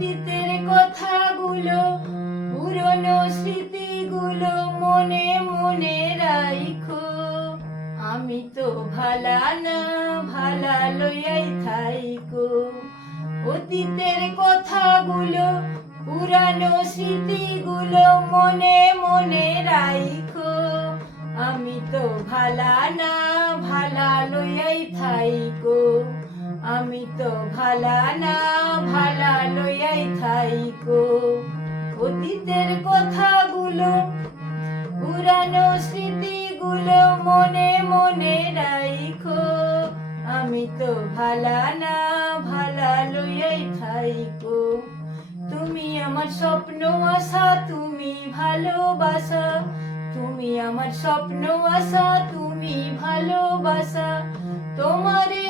অতীতের কথাগুলো, পুরনো স্মৃতিগুলো মনে মনে রাইখো। আমি তো ভালা না, ভালা লইয়াই থাইকো। অতীতের কথাগুলো, পুরানো স্মৃতিগুলো মনে মনে রাইখো। আমি তো ভালা না, ভালা লইয়াই থাইকো। আমি তো ভালা না ভালা লইয়াই থাইকো। অতীতের কথাগুলো, পুরানো স্মৃতিগুলো মনে মনে রাইখো। আমি তো ভালা না ভালা লইয়াই থাইকো। তুমি আমার স্বপ্ন আশা, তুমি ভালোবাসা। তুমি আমার স্বপ্ন আশা, তুমি ভালোবাসা। তোমারে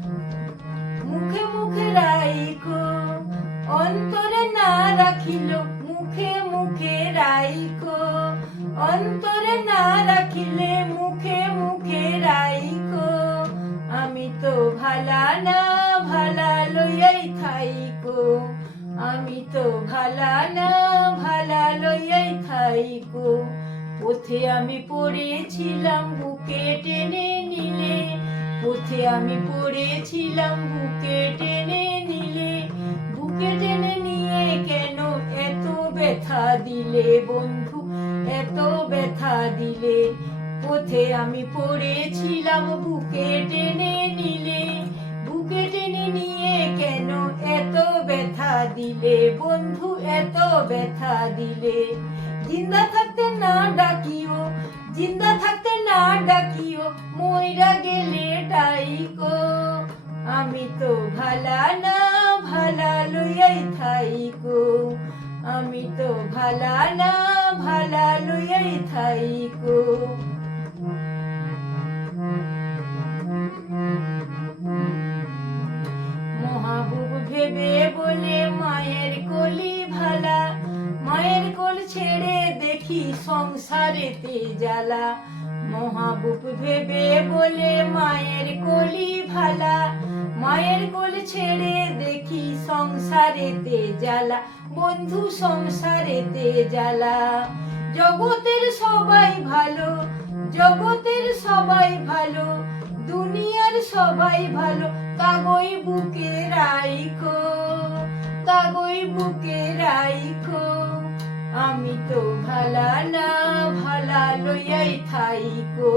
ভালা ভালা থাইকো। আমি তো থাইকো। পথে আমি পড়েছিলাম বুকে টেনে নিলে। পথে আমি পড়েছিলাম বুকে টেনে নিলে। বুকে টেনে নিয়ে কেন এত ব্যথা দিলে বন্ধু? এত ব্যথা দিলে। পথে আমি পড়েছিলাম বুকে টেনে দিলে বন্ধু, এত ব্যথা দিলে। জিন্দা থাকতে না ডাকিও, জিন্দা থাকতে না ডাকিও, মইরা গেলে ডাইকো আমি তো ভালা না, ভালা লইয়াই থাইকো। আমি তো ভালা না, ভালা লইয়াই থাইকো। সংসারেতে জ্বালা। মহাবুপ ভেবে বলে, মায়ের কলি ভালা। মায়ের কোল ছেড়ে দেখি সংসারেতে জ্বালা। বন্ধু সংসারেতে জ্বালা। জগতের সবাই ভালো, জগতের সবাই ভালো, দুনিয়ার সবাই ভালো। কাগই বুকে রাইখো। ভালা না, ভালা লইয়াই থাইকো।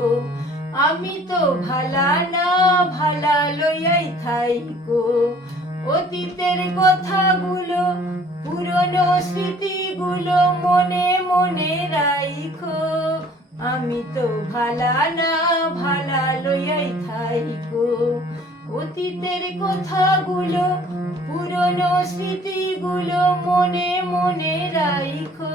আমি তো ভালা না, ভালা লইয়াই থাইকো। অতীতের কথাগুলো, পুরনো স্মৃতিগুলো মনে মনে রাইখো। আমি তো ভালা না, ভালা লইয়াই থাইকো। অতীতের কথাগুলো, পুরনো স্মৃতিগুলো মনে মনে রাইখো।